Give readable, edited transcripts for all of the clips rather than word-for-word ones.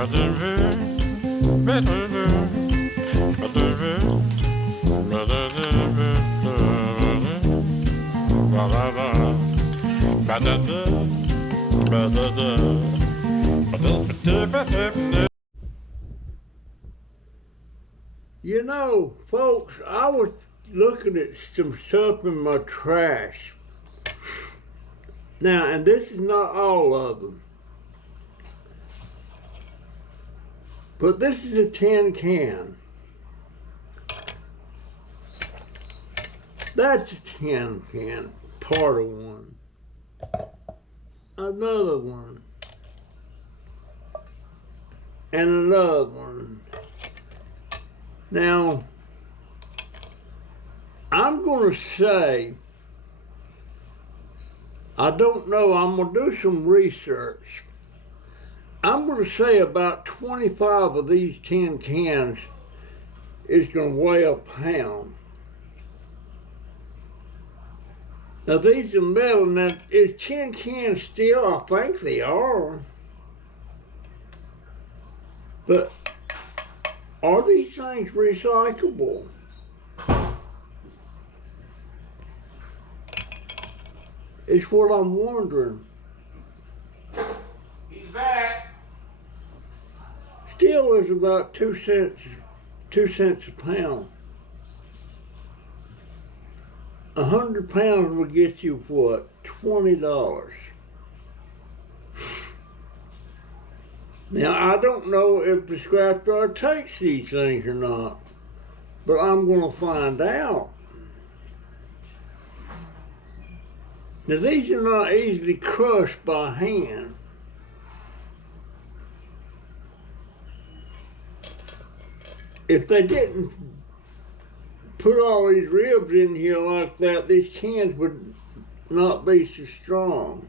You know, folks, I was looking at some stuff in my trash. Now, and this is not all of them, but this is a tin can. That's a tin can, part of one. Another one. And another one. Now, I'm going to say, I don't know, I'm going to do some research. I'm going to say about 25 of these tin cans is going to weigh a pound. Now these are metal. Now, is tin cans steel? I think they are. But are these things recyclable? It's what I'm wondering. He's back. Steel is about 2 cents a pound. 100 pounds will get you what? $20. Now, I don't know if the scrapyard takes these things or not, but I'm going to find out. Now, these are not easily crushed by hand. If they didn't put all these ribs in here like that, these cans would not be so strong.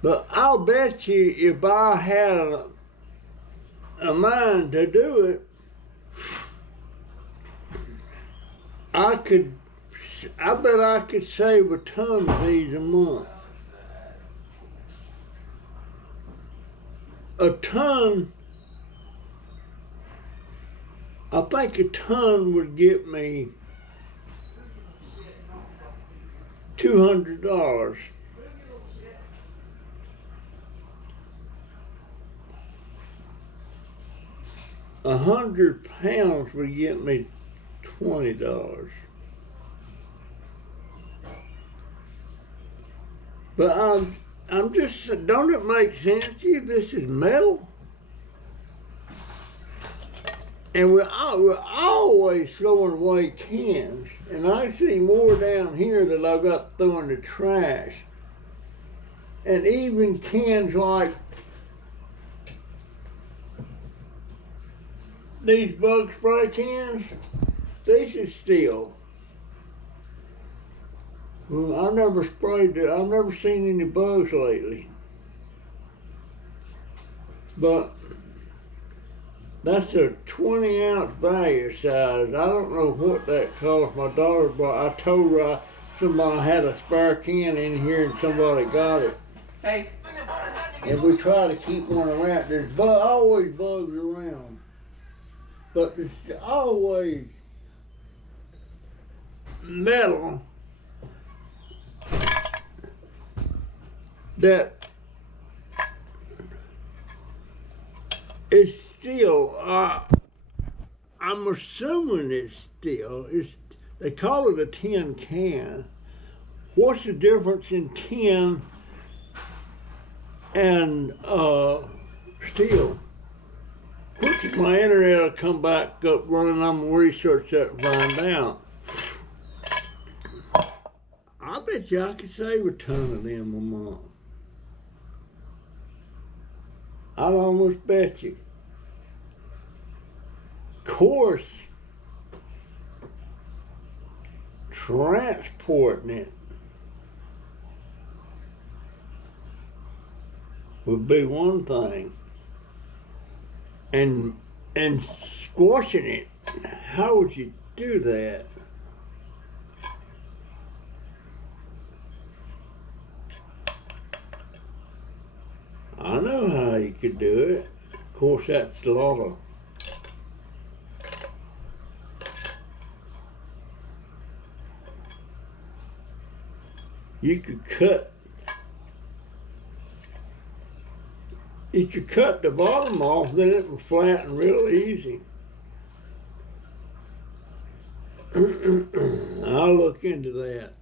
But I'll bet you if I had a mind to do it, I bet I could save a ton of these a month. A ton, I think a ton would get me $200. A 100 pounds would get me $20. But I'm just, don't it make sense to you? This is metal. And we're always throwing away cans. And I see more down here that I've got throwing the trash. And even cans like these bug spray cans, these are steel. Well, I never sprayed it. I've never seen any bugs lately. But that's a 20-ounce value size. I don't know what that cost. My daughter bought. I told her somebody had a spare can in here and somebody got it. Hey. And we try to keep one around. There's always bugs around. But there's always metal that is steel. I'm assuming it's steel. They call it a tin can. What's the difference in tin and steel? Which my internet will come back up running. I'm going to research that and find out. I bet you I could save a ton of them a month. I'd almost bet you. Of course, transporting it would be one thing. And squashing it, how would you do that? I know how you could do it. Of course, that's a lot of. You could cut the bottom off, then it would flatten real easy. I'll look into that.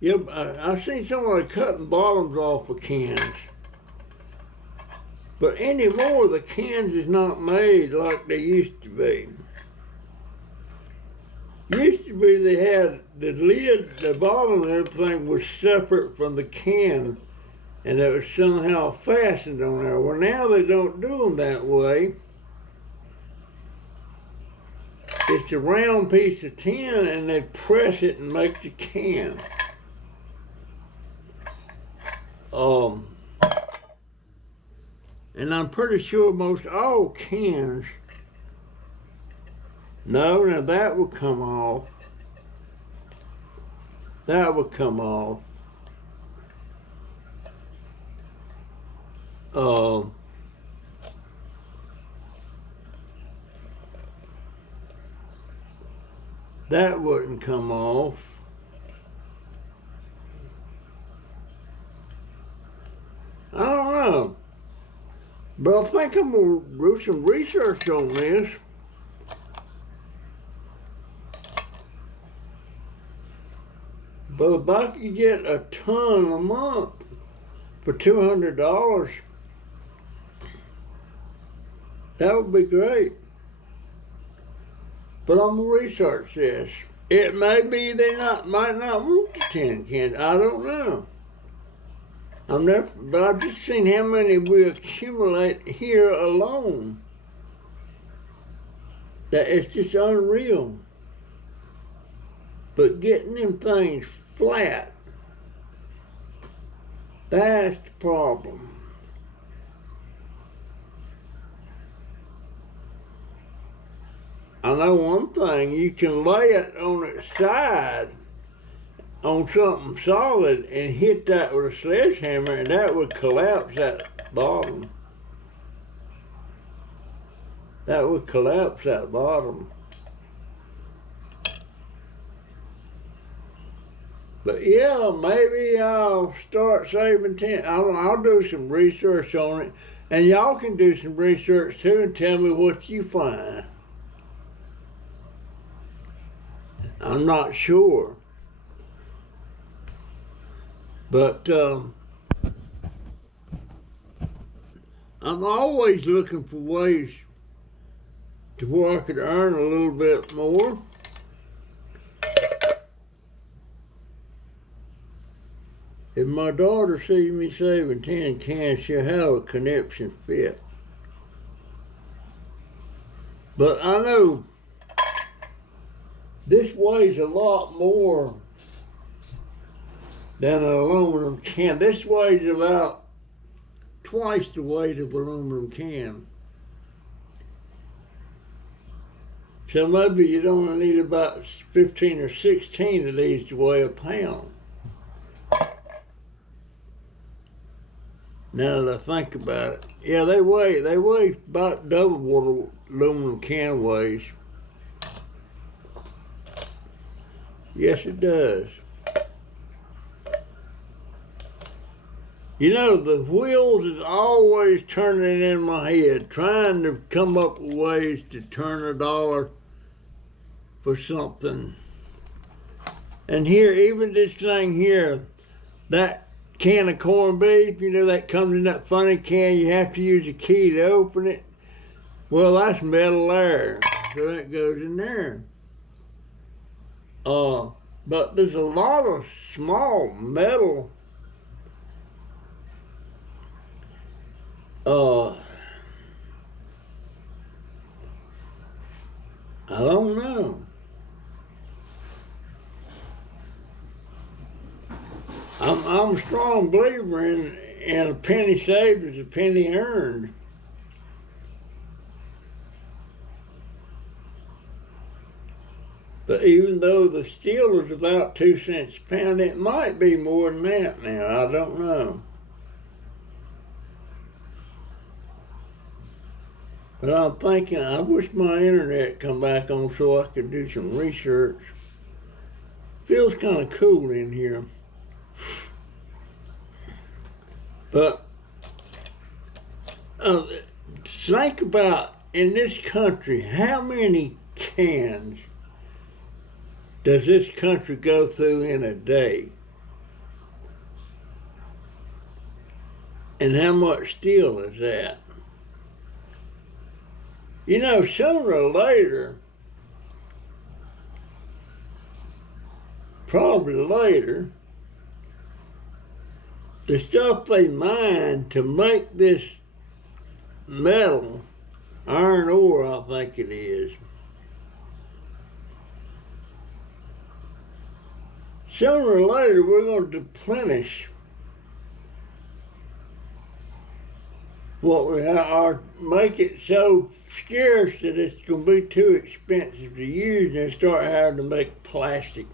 Yep, I've seen somebody cutting bottoms off of cans. But anymore, the cans is not made like they used to be. Used to be they had the lid, the bottom and everything was separate from the can, and it was somehow fastened on there. Well, now they don't do them that way. It's a round piece of tin, and they press it and make the can. And I'm pretty sure most all cans. No, now that would come off. That would come off. That wouldn't come off. I don't know. But I think I'm going to do some research on this. But if I could get a ton a month for $200, that would be great. But I'm going to research this. It may be they might not want the tin cans. I don't know. But I've just seen how many we accumulate here alone. That it's just unreal. But getting them things flat, that's the problem. I know one thing, you can lay it on its side on something solid and hit that with a sledgehammer, and that would collapse that bottom. That would collapse that bottom. But yeah, maybe I'll start saving 10. I'll do some research on it, and y'all can do some research too and tell me what you find. I'm not sure. But I'm always looking for ways to where I could earn a little bit more. If my daughter sees me saving 10 cans, she'll have a conniption fit. But I know this weighs a lot more than an aluminum can. This weighs about twice the weight of an aluminum can. So maybe you'd only need about 15 or 16 of these to weigh a pound. Now that I think about it. Yeah, they weigh about double what an aluminum can weighs. Yes, it does. You know, the wheels is always turning in my head, trying to come up with ways to turn $1 for something. And here, even this thing here, that can of corned beef, you know, that comes in that funny can, you have to use a key to open it. Well, that's metal there, so that goes in there. But there's a lot of small metal I don't know. I'm a strong believer in a penny saved is a penny earned. But even though the steel is about 2 cents a pound, it might be more than that now. I don't know. But I'm thinking, I wish my internet come back on so I could do some research. Feels kind of cool in here. But think about, in this country, how many cans does this country go through in a day? And how much steel is that? You know, sooner or later, probably later, the stuff they mine to make this metal, iron ore, I think it is, sooner or later we're going to deplenish what we have, or make it so scarce that it's going to be too expensive to use, and start having to make plastic.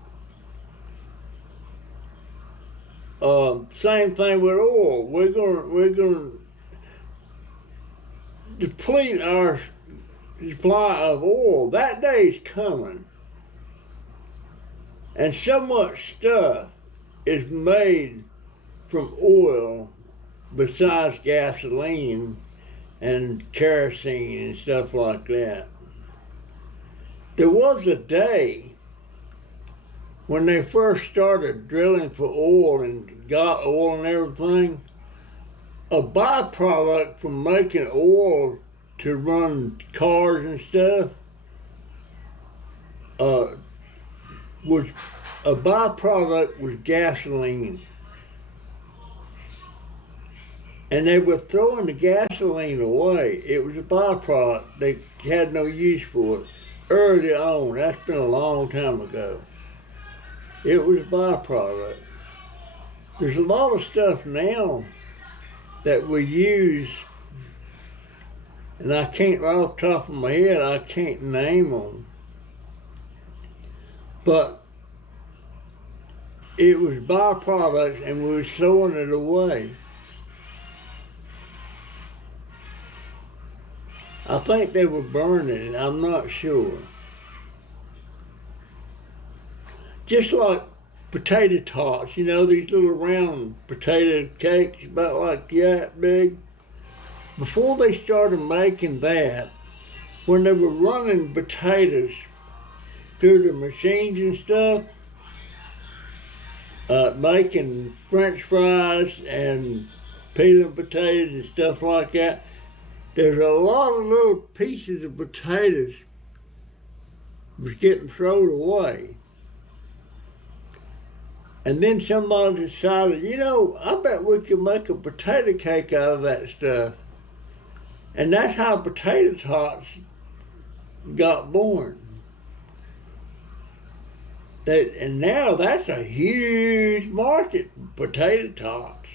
Same thing with oil. We're going to deplete our supply of oil. That day's coming, and so much stuff is made from oil besides gasoline and kerosene and stuff like that. There was a day when they first started drilling for oil and got oil and everything, a byproduct from making oil to run cars and stuff was gasoline. And they were throwing the gasoline away. It was a byproduct. They had no use for it early on. That's been a long time ago. It was a byproduct. There's a lot of stuff now that we use, and I can't, right off the top of my head, I can't name them. But it was byproducts, and we were throwing it away. I think they were burning it, I'm not sure. Just like potato tots, you know, these little round potato cakes about like that big. Before they started making that, when they were running potatoes through the machines and stuff, making French fries and peeling potatoes and stuff like that, there's a lot of little pieces of potatoes was getting thrown away. And then somebody decided, you know, I bet we could make a potato cake out of that stuff. And that's how potato tots got born. And now that's a huge market, potato tots.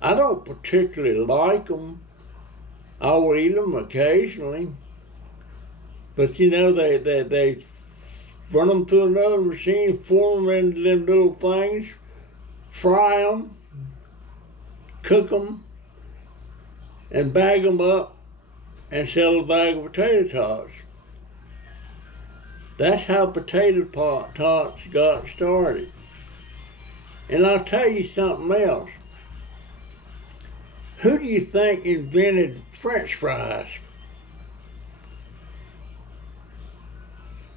I don't particularly like them. I'll eat them occasionally. But you know, they run them through another machine, form them into them little things, fry them, cook them, and bag them up and sell a bag of potato tots. That's how potato tots got started. And I'll tell you something else. Who do you think invented French fries?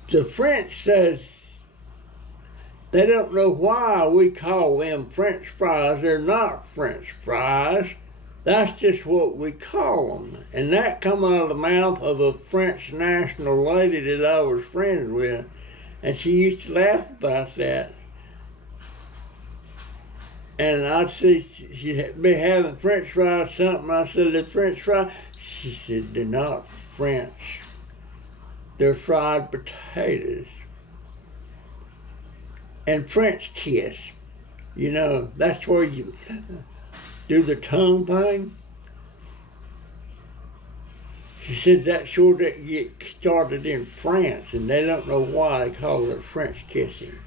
The French says they don't know why we call them French fries. They're not French fries. That's just what we call them. And that come out of the mouth of a French national lady that I was friends with. And she used to laugh about that. And I'd say she'd be having French fries or something. I said, "The French fries?" She said, "They're not French. They're fried potatoes." And French kiss. You know, that's where you do the tongue thing. She said that sure didn't get started in France, and they don't know why they call it French kissing.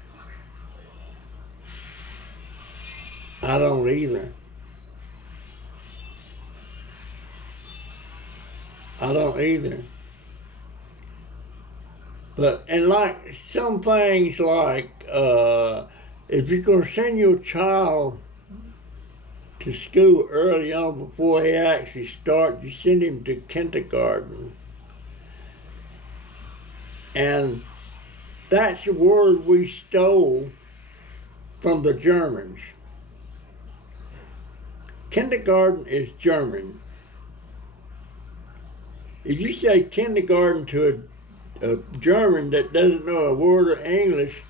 I don't either. I don't either. But, and like some things like, if you're going to send your child to school early on before he actually starts, you send him to kindergarten. And that's a word we stole from the Germans. Kindergarten is German. If you say kindergarten to a German that doesn't know a word of English,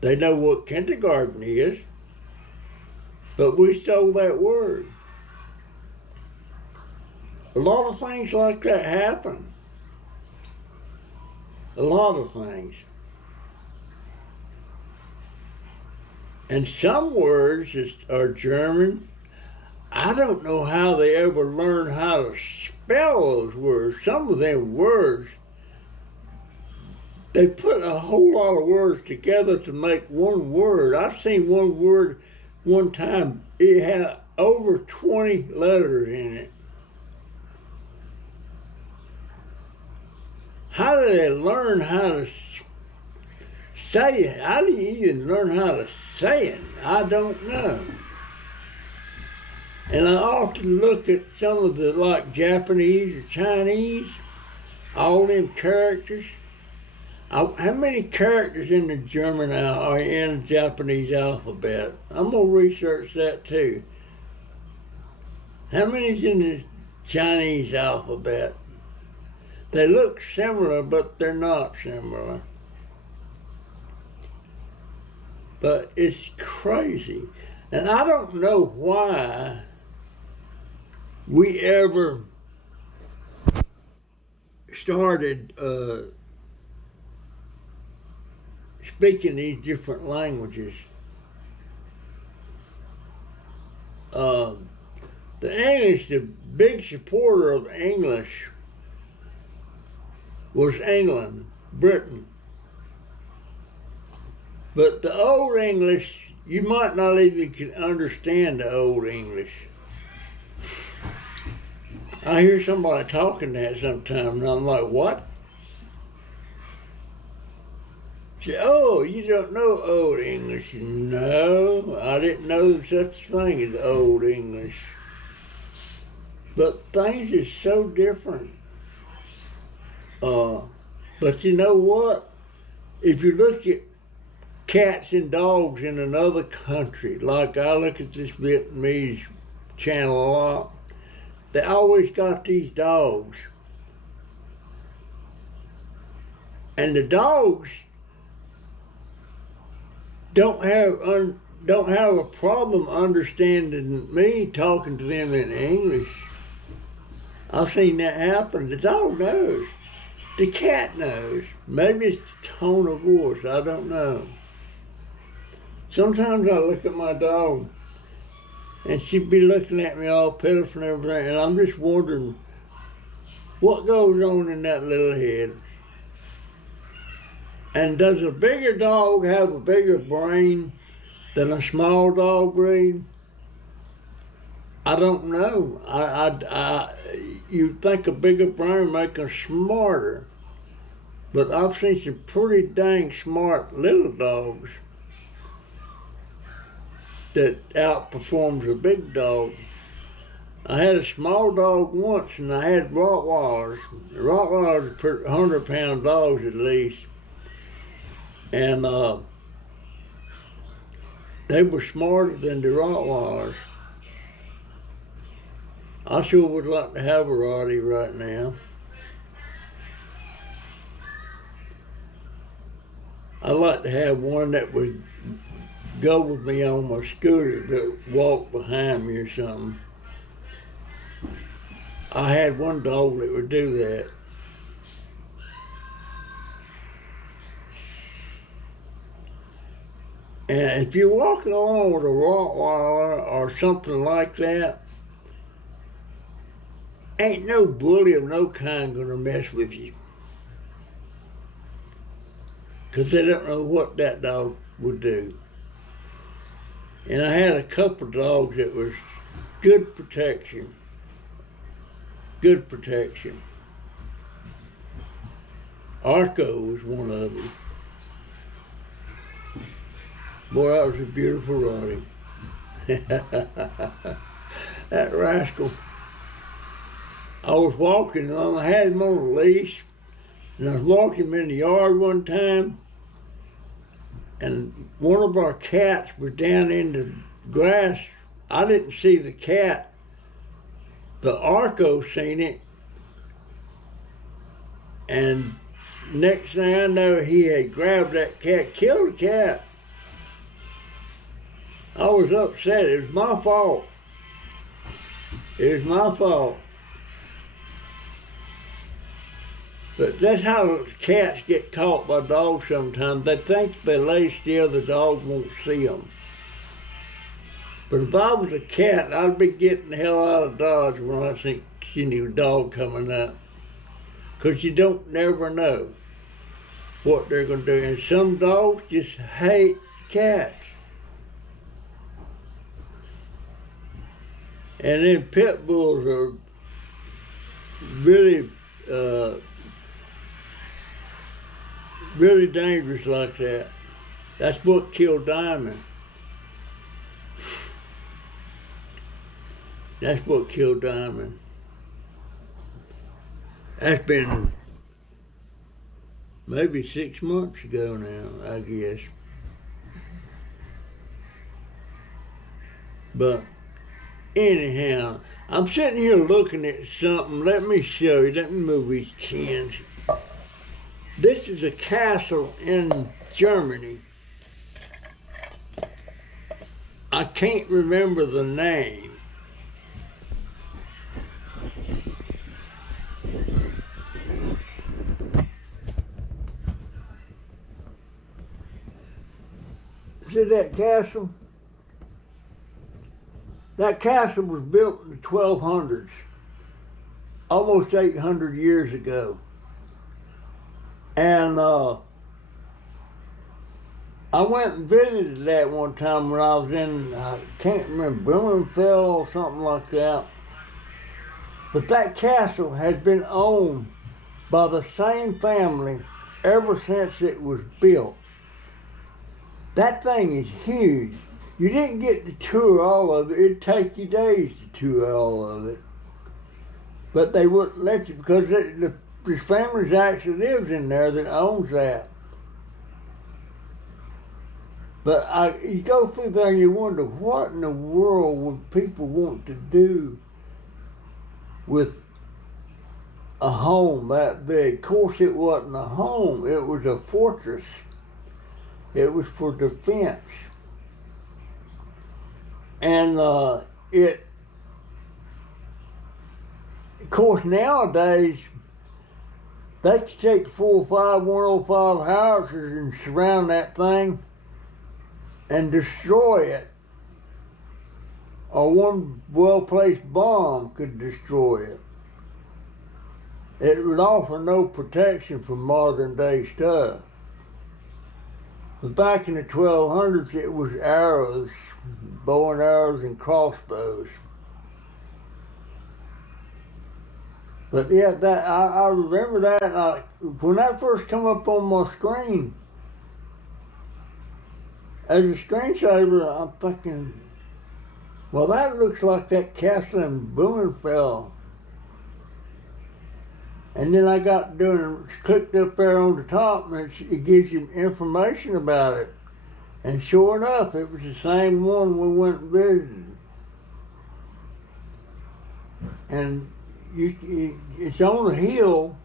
they know what kindergarten is. But we stole that word. A lot of things like that happen. A lot of things. And some words are German. I don't know how they ever learned how to spell those words. Some of them words, they put a whole lot of words together to make one word. I've seen one word one time, it had over 20 letters in it. How did they learn how to say it? How do you even learn how to say it? I don't know. And I often look at some of the like Japanese or Chinese, all them characters. How many characters in the German are in the Japanese alphabet? I'm gonna research that too. How many's in the Chinese alphabet? They look similar, but they're not similar. But it's crazy. And I don't know why we ever started speaking these different languages. The English, the big supporter of English was England, Britain. But the Old English, you might not even understand the Old English. I hear somebody talking that sometimes, and I'm like, what? Say, oh, you don't know Old English. No, I didn't know such a thing as Old English. But things are so different. But you know what? If you look at cats and dogs in another country, like I look at this Vietnamese channel a lot, they always got these dogs. And the dogs don't have a problem understanding me talking to them in English. I've seen that happen. The dog knows. The cat knows. Maybe it's the tone of voice. I don't know. Sometimes I look at my dog and she'd be looking at me all pitiful and everything, and I'm just wondering what goes on in that little head. And does a bigger dog have a bigger brain than a small dog breed? I don't know. You'd think a bigger brain make them smarter, but I've seen some pretty dang smart little dogs that outperforms a big dog. I had a small dog once, and I had Rottweilers. Rottweilers are 100-pound dogs at least. And they were smarter than the Rottweilers. I sure would like to have a Rottie right now. I'd like to have one that would go with me on my scooter, but walk behind me or something. I had one dog that would do that. And if you're walking along with a Rottweiler or something like that, ain't no bully of no kind gonna mess with you. Because they don't know what that dog would do. And I had a couple of dogs that was good protection. Good protection. Arco was one of them. Boy, that was a beautiful Roddy. That rascal. I was walking, and I had him on a leash, and I was walking him in the yard one time, and one of our cats was down in the grass. I didn't see the cat, but Arco seen it, and next thing I know, he had grabbed that cat, killed the cat. I was upset. It was my fault. It was my fault. But that's how cats get caught by dogs sometimes. They think if they lay still, the dog won't see them. But if I was a cat, I'd be getting the hell out of Dodge when I see a dog coming up. Because you don't never know what they're going to do. And some dogs just hate cats. And then pit bulls are really, really dangerous like that. That's what killed Diamond. That's what killed Diamond. That's been maybe 6 months ago now, I guess. But anyhow, I'm sitting here looking at something. Let me show you. Let me move these cans. This is a castle in Germany. I can't remember the name. See that castle? That castle was built in the 1200s, almost 800 years ago. And I went and visited that one time when I was in, I can't remember, Blumenfeld or something like that. But that castle has been owned by the same family ever since it was built. That thing is huge. You didn't get to tour all of it. It'd take you days to tour all of it. But they wouldn't let you because the family actually lives in there that owns that. But you go through there and you wonder, what in the world would people want to do with a home that big? Of course, it wasn't a home. It was a fortress. It was for defense. And of course, nowadays, they could take 4 or 5 105 houses and surround that thing and destroy it. Or one well-placed bomb could destroy it. It would offer no protection from modern day stuff. But back in the 1200s, it was arrows, bow and arrows and crossbows. But yeah, that I remember that. And when that first come up on my screen, as a screensaver, I'm thinking, well, that looks like that castle in Blumenfeld. And then I got clicked up there on the top, and it gives you information about it. And sure enough, it was the same one we went and visited. And it's on a hill.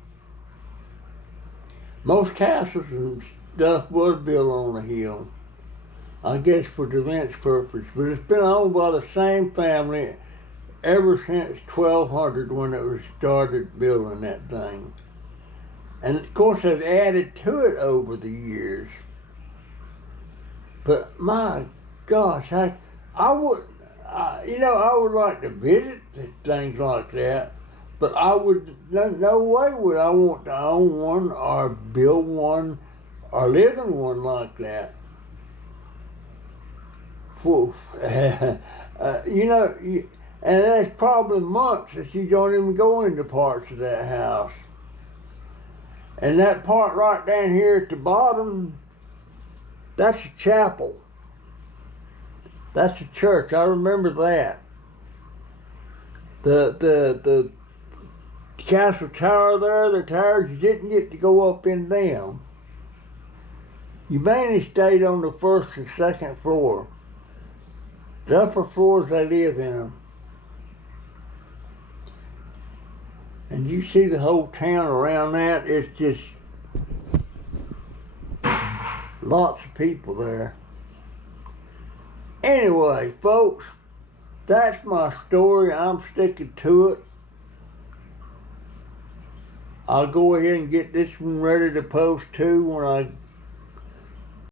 Most castles and stuff was built on a hill, I guess for defense purpose. But it's been owned by the same family ever since 1200 when it was started building that thing. And of course they've added to it over the years. But my gosh, I would like to visit things like that, but I would, no way would I want to own one or build one or live in one like that. And that's probably months that you don't even go into parts of that house. And that part right down here at the bottom, that's a chapel. That's a church. I remember that. The castle tower there, the towers, you didn't get to go up in them. You mainly stayed on the first and second floor. The upper floors, they live in them. And you see the whole town around that, it's just lots of people there. Anyway, folks, that's my story. I'm sticking to it. I'll go ahead and get this one ready to post too when I